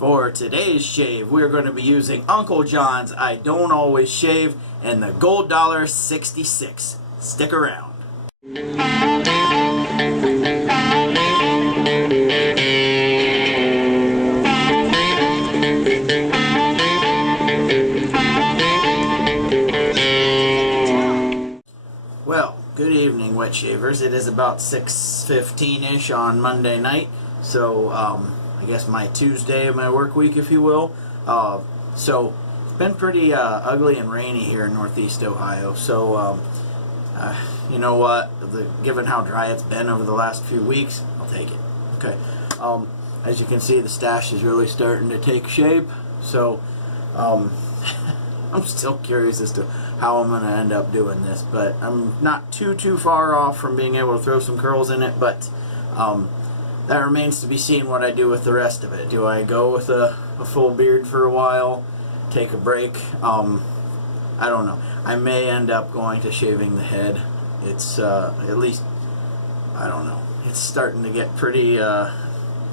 For today's shave, we're going to be using Uncle John's I Don't Always Shave and the Gold Dollar 66. Stick around. Well, good evening, wet shavers. It is about 6:15-ish on Monday night, so I guess my Tuesday of my work week, if you will. So it's been pretty ugly and rainy here in Northeast Ohio. So you know what? Given how dry it's been over the last few weeks, I'll take it. Okay. As you can see, the stash is really starting to take shape. So I'm still curious as to how I'm going to end up doing this, but I'm not too far off from being able to throw some curls in it. But that remains to be seen what I do with the rest of it. Do I go with a full beard for a while, take a break? I don't know. I may end up going to shaving the head. It's at least, I don't know, it's starting to get pretty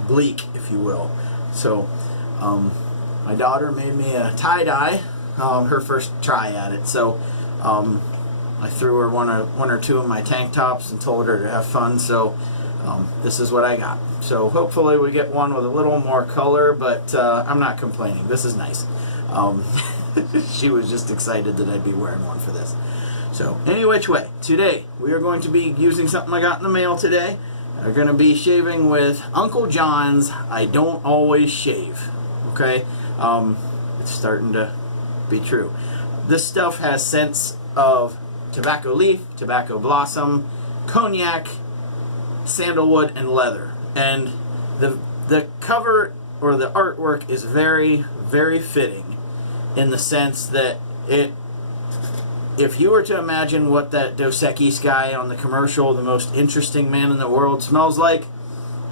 bleak, if you will. So my daughter made me a tie-dye, her first try at it. So I threw her one or two of my tank tops and told her to have fun. So this is what I got. So hopefully we get one with a little more color, but I'm not complaining. This is nice. She was just excited that I'd be wearing one for this. So any which way, today we are going to be using something I got in the mail today. We're going to be shaving with Uncle John's I Don't Always Shave. Okay, it's starting to be true. This stuff has scents of tobacco leaf, tobacco blossom, cognac, sandalwood, and leather. And the cover or the artwork is very fitting, in the sense that if you were to imagine what that Dos Equis guy on the commercial, the most interesting man in the world, smells like,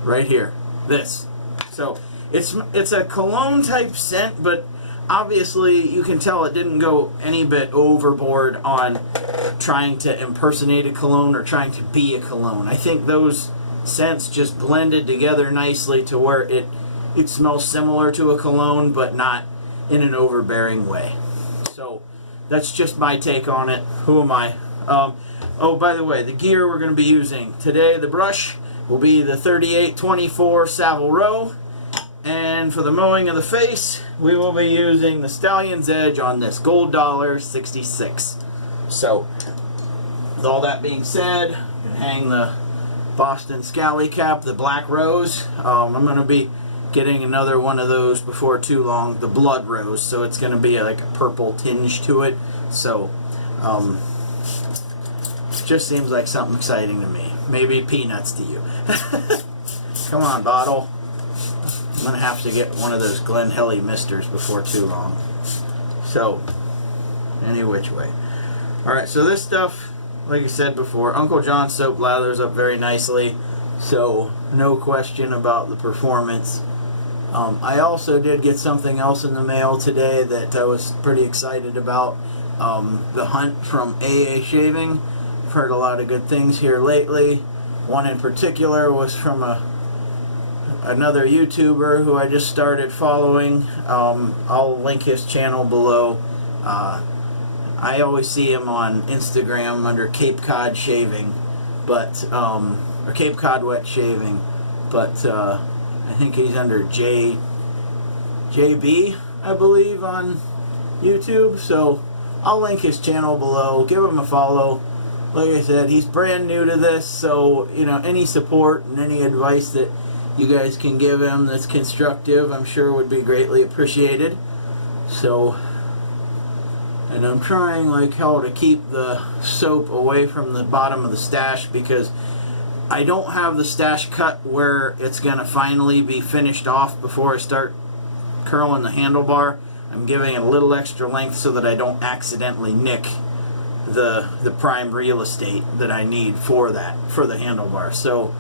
right here, this. So it's a cologne type scent, but obviously you can tell it didn't go any bit overboard on trying to impersonate a cologne or trying to be a cologne. I think those scents just blended together nicely to where it smells similar to a cologne, but not in an overbearing way. So that's just my take on it. Who am I? Oh, by the way, the gear we're going to be using today, the brush will be the 3824 Savile Row, and for the mowing of the face, we will be using the Stallion's Edge on this Gold Dollar 66. So with all that being said, I'm going to hang the Boston Scally Cap, the Black Rose. I'm going to be getting another one of those before too long, the Blood Rose, so it's going to be like a purple tinge to it. So it just seems like something exciting to me. Maybe peanuts to you. Come on, bottle. I'm going to have to get one of those Glen Helly misters before too long. So any which way. Alright, so this stuff, like I said before, Uncle John's soap lathers up very nicely, so no question about the performance. I also did get something else in the mail today that I was pretty excited about. The Hunt from AA Shaving. I've heard a lot of good things here lately. One in particular was from another YouTuber who I just started following. I'll link his channel below. I always see him on Instagram under Cape Cod Shaving, but or Cape Cod Wet Shaving, but I think he's under JB, I believe, on YouTube. So I'll link his channel below. Give him a follow. Like I said, he's brand new to this, so you know, any support and any advice that you guys can give him that's constructive, I'm sure would be greatly appreciated. So, and I'm trying like hell to keep the soap away from the bottom of the stash, because I don't have the stash cut where it's going to finally be finished off before I start curling the handlebar. I'm giving it a little extra length so that I don't accidentally nick the prime real estate that I need for the handlebar. So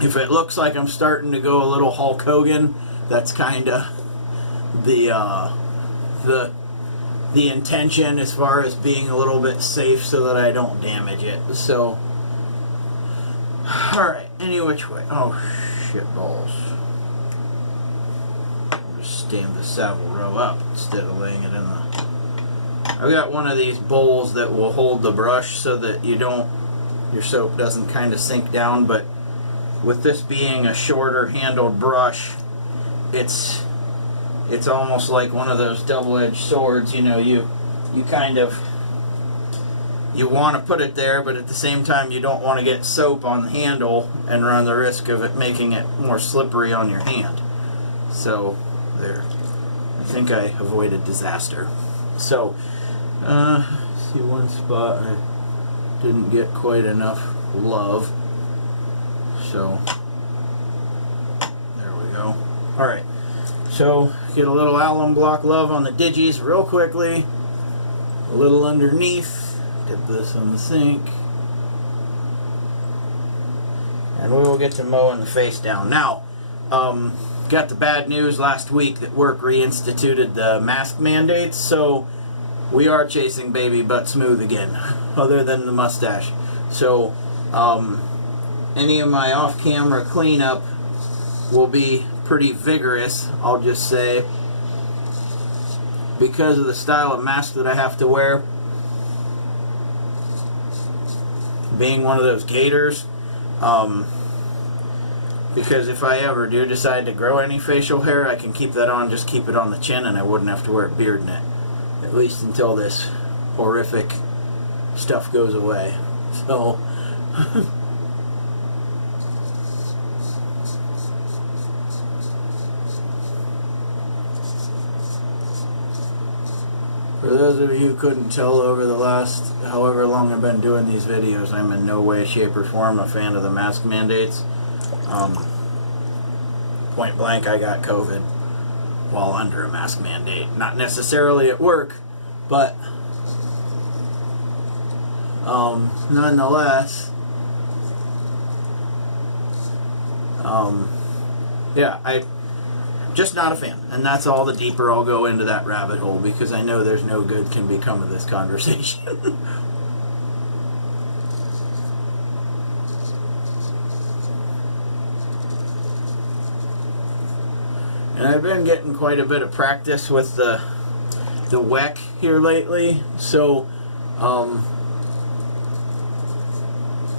if it looks like I'm starting to go a little Hulk Hogan, that's kind of the intention, as far as being a little bit safe so that I don't damage it. So alright, any which way. Oh, shit balls. Just stand the Savile Row up instead of laying it in the... I've got one of these bowls that will hold the brush so that your soap doesn't kind of sink down, but with this being a shorter handled brush, it's almost like one of those double-edged swords. You know, you want to put it there, but at the same time you don't want to get soap on the handle and run the risk of it making it more slippery on your hand. So there, I think I avoided disaster. So see, one spot I didn't get quite enough love, so there we go. Alright, so get a little alum block love on the digis real quickly, a little underneath, dip this in the sink, and we will get to mowing the face down. Now, got the bad news last week that work reinstituted the mask mandates, so we are chasing baby butt smooth again, other than the mustache. So any of my off-camera cleanup will be pretty vigorous, I'll just say, because of the style of mask that I have to wear. Being one of those gators, because if I ever do decide to grow any facial hair, I can keep that on, just keep it on the chin, and I wouldn't have to wear a beard in it. At least until this horrific stuff goes away. So, for those of you who couldn't tell over the last however long I've been doing these videos, I'm in no way, shape, or form a fan of the mask mandates. Point blank, I got COVID while under a mask mandate. Not necessarily at work, but nonetheless, yeah, I'm just not a fan. And that's all the deeper I'll go into that rabbit hole, because I know there's no good can become of this conversation. And I've been getting quite a bit of practice with the WEC here lately, so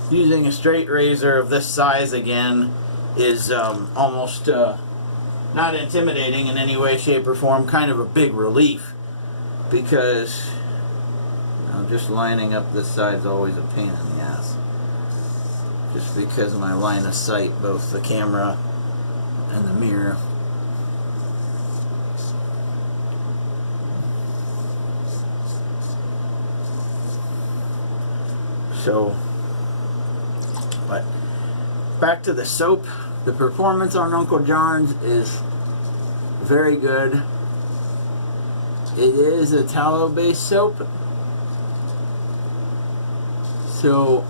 using a straight razor of this size again is almost not intimidating in any way, shape, or form, kind of a big relief, because just lining up this side is always a pain in the ass, just because of my line of sight, both the camera and the mirror. So, but back to the soap. The performance on Uncle John's is very good. It is a tallow-based soap. So,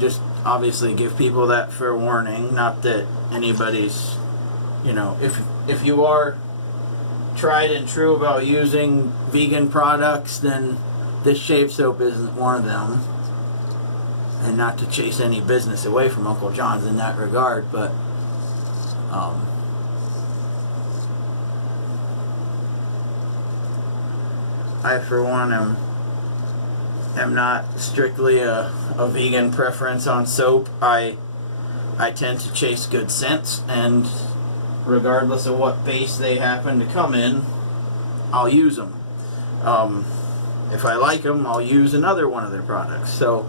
just obviously give people that fair warning. Not that anybody's, if you are tried and true about using vegan products, then this shave soap isn't one of them. And not to chase any business away from Uncle John's in that regard, but I, for one, am not strictly a vegan preference on soap. I tend to chase good scents, and regardless of what base they happen to come in, I'll use them. If I like them, I'll use another one of their products. So,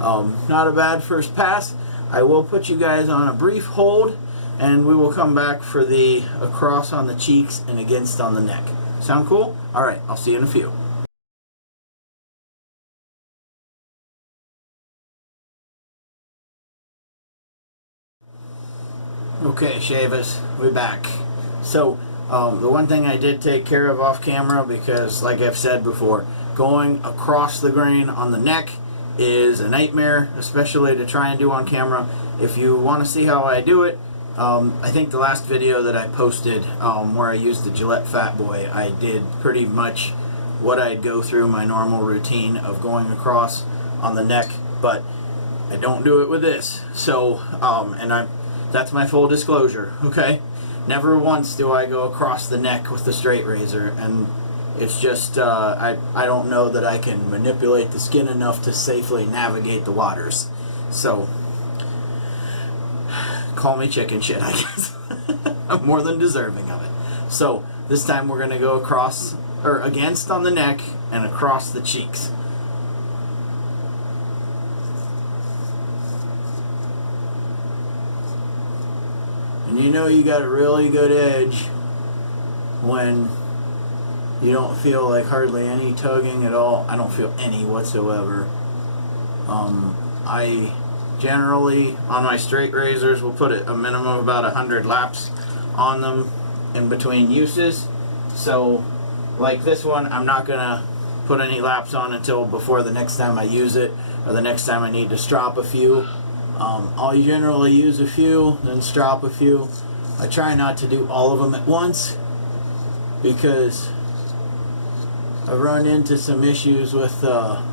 not a bad first pass. I will put you guys on a brief hold, and we will come back for the across on the cheeks and against on the neck. Sound cool? Alright, I'll see you in a few. Okay, shavers, we're back. So, the one thing I did take care of off camera, because like I've said before, going across the grain on the neck is a nightmare, especially to try and do on camera. If you want to see how I do it, I think the last video that I posted where I used the Gillette Fat Boy, I did pretty much what I'd go through my normal routine of going across on the neck, but I don't do it with this. So, and That's my full disclosure, okay? Never once do I go across the neck with the straight razor, and it's just, I don't know that I can manipulate the skin enough to safely navigate the waters. So, call me chicken shit, I guess. I'm more than deserving of it. So, this time we're going to go across, or against on the neck, and across the cheeks. And you know you got a really good edge when you don't feel like hardly any tugging at all. I don't feel any whatsoever. I generally, on my straight razors, will put a minimum of about 100 laps on them in between uses. So, like this one, I'm not going to put any laps on until before the next time I use it, or the next time I need to strop a few. I'll generally use a few, then strop a few. I try not to do all of them at once because I've run into some issues with a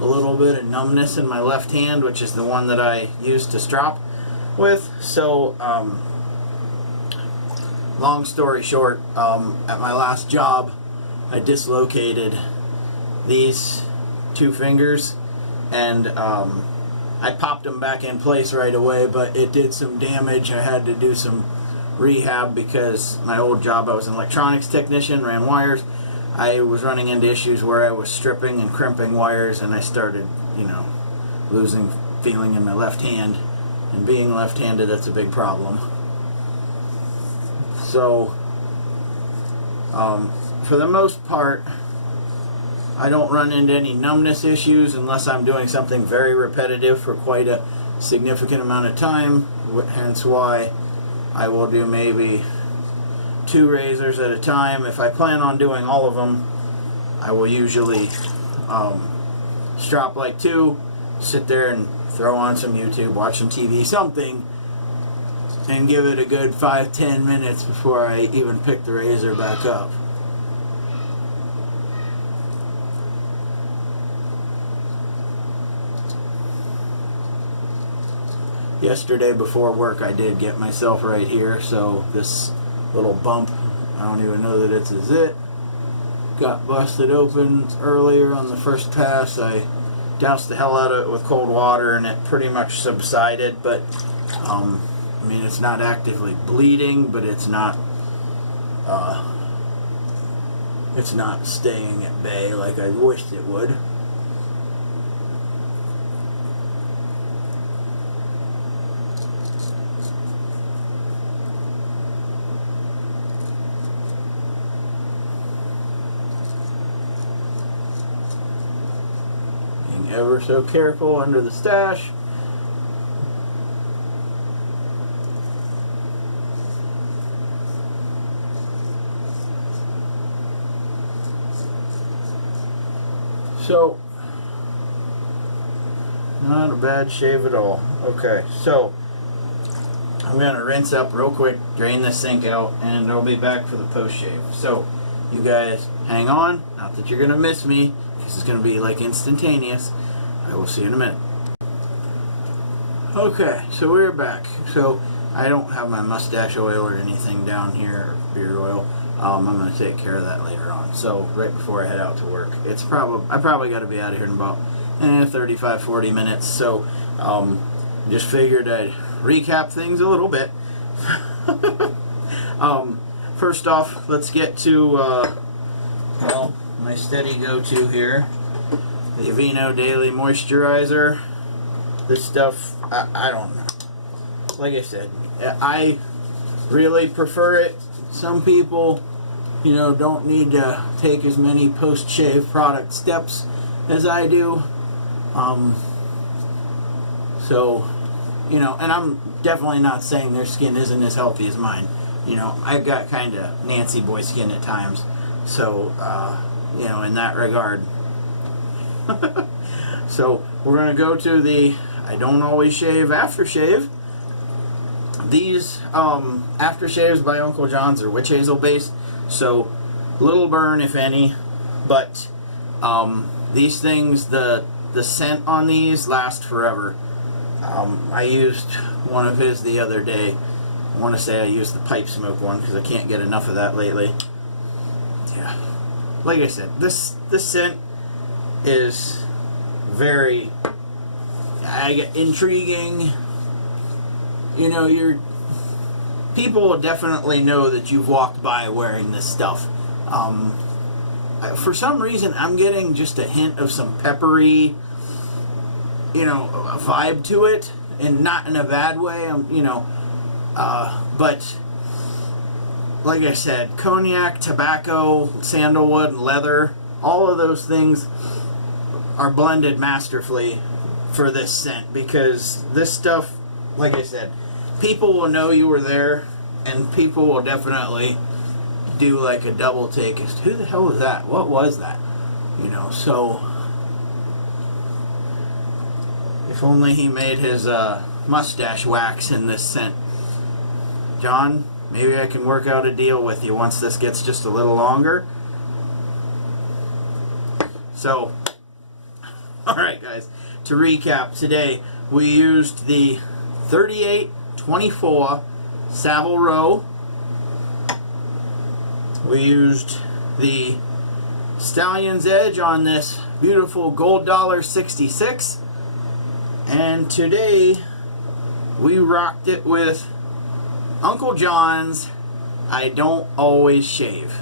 little bit of numbness in my left hand, which is the one that I use to strop with. So, long story short, at my last job, I dislocated these two fingers, and I popped them back in place right away, but it did some damage. I had to do some rehab because my old job, I was an electronics technician, ran wires. I was running into issues where I was stripping and crimping wires, and I started, losing feeling in my left hand. And being left-handed, that's a big problem. So, for the most part, I don't run into any numbness issues unless I'm doing something very repetitive for quite a significant amount of time, hence why I will do maybe 2 razors at a time. If I plan on doing all of them, I will usually strop like 2, sit there and throw on some YouTube, watch some TV, something, and give it a good 5-10 minutes before I even pick the razor back up. Yesterday before work I did get myself right here, so this little bump, I don't even know that it's a zit, got busted open earlier on the first pass. I doused the hell out of it with cold water and it pretty much subsided, but I mean, it's not actively bleeding, but it's not staying at bay like I wished it would. Being ever so careful under the stash. So, not a bad shave at all. Okay, so I'm going to rinse up real quick, drain this sink out, and I'll be back for the post shave. So, you guys hang on. Not that you're going to miss me. This is going to be like instantaneous. I will see you in a minute. Okay, so we're back. So, I don't have my mustache oil or anything down here, or beard oil. I'm going to take care of that later on. So, right before I head out to work. I probably got to be out of here in about 35-40 minutes. So, just figured I'd recap things a little bit. First off, let's get to, my steady go-to here. The Aveeno Daily Moisturizer. This stuff, I don't know. Like I said, I really prefer it. Some people, don't need to take as many post-shave product steps as I do. And I'm definitely not saying their skin isn't as healthy as mine. I've got kind of Nancy boy skin at times. So, in that regard. So, we're going to go to the I don't always shave aftershave. These aftershaves by Uncle John's are witch hazel based, so little burn if any, but these things, the scent on these lasts forever. I used one of his the other day. I want to say I used the pipe smoke one because I can't get enough of that lately. Yeah, like I said, this scent is very intriguing. You know, people will definitely know that you've walked by wearing this stuff. For some reason, I'm getting just a hint of some peppery, you know, a vibe to it, and not in a bad way. But like I said, cognac, tobacco, sandalwood, leather, all of those things are blended masterfully for this scent, because this stuff, like I said, people will know you were there, and people will definitely do like a double take as to who the hell was that? What was that? You know, so if only he made his mustache wax in this scent. John, maybe I can work out a deal with you once this gets just a little longer. So, alright guys, to recap, today we used the 3824 Savile Row. We used the Stallion's Edge on this beautiful Gold Dollar 66. And today we rocked it with Uncle John's I Don't Always Shave.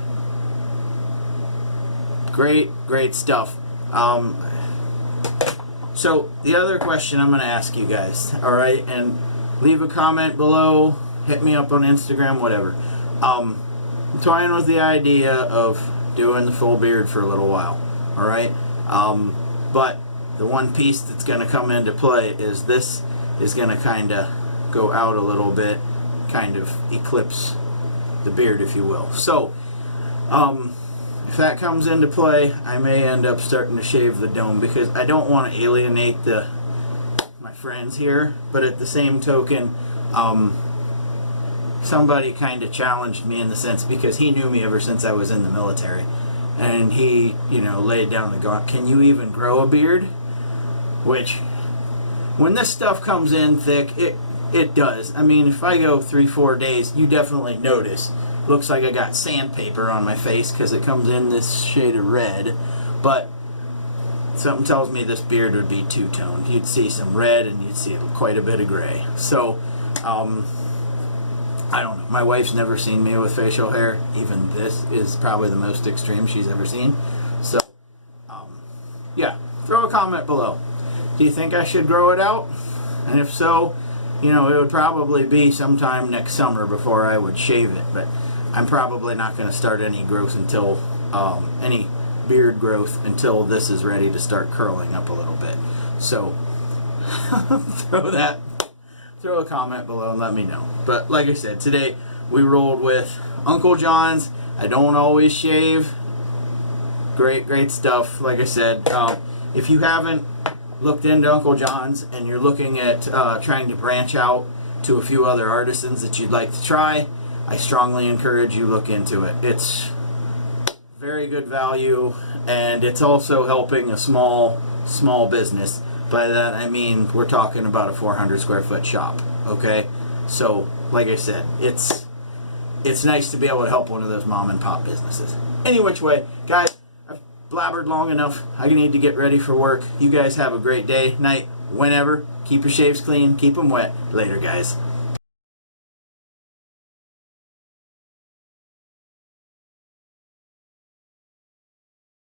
Great stuff. So the other question I'm going to ask you guys, alright, and leave a comment below, hit me up on Instagram, whatever. I'm toying with the idea of doing the full beard for a little while, alright? But the one piece that's going to come into play is this is going to kind of go out a little bit, kind of eclipse the beard, if you will. So, if that comes into play, I may end up starting to shave the dome, because I don't want to alienate my friends here, but at the same token, somebody kind of challenged me in the sense, because he knew me ever since I was in the military, and he, you know, laid down the gauntlet. Can you even grow a beard? Which, when this stuff comes in thick, it does. I mean, if I go 3-4 days, you definitely notice. Looks like I got sandpaper on my face because it comes in this shade of red, but something tells me this beard would be two-toned. You'd see some red and you'd see quite a bit of gray. So, I don't know. My wife's never seen me with facial hair. Even this is probably the most extreme she's ever seen. So, yeah, throw a comment below. Do you think I should grow it out? And if so, you know, it would probably be sometime next summer before I would shave it, but I'm probably not going to start any growth until, any beard growth until this is ready to start curling up a little bit. So, throw a comment below and let me know. But like I said, today we rolled with Uncle John's I Don't Always Shave. Great stuff. Like I said, if you haven't looked into Uncle John's and you're looking at trying to branch out to a few other artisans that you'd like to try, I strongly encourage you look into it. It's very good value, and it's also helping a small business. By that I mean we're talking about a 400 square foot shop, okay? So like I said, it's nice to be able to help one of those mom and pop businesses. Any which way, guys, I've blabbered long enough. I need to get ready for work. You guys have a great day, night, whenever. Keep your shaves clean, keep them wet. Later, guys.